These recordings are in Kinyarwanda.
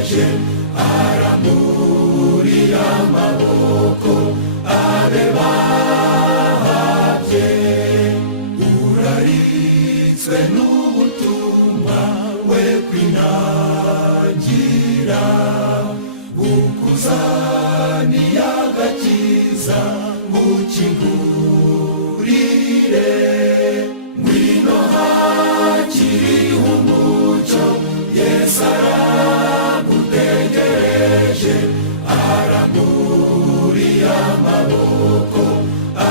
utegereje aramburiye amaboko abe bahabye. Uraritswe n'ubutumwa we kwinangira bukuzaniye agakiza ukingurire. Ngwino hakiriho umucyo Yesu aragutegereje aramburiye amaboko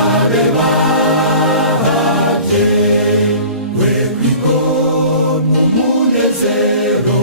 abe bahabye. We kwigomwa umunezero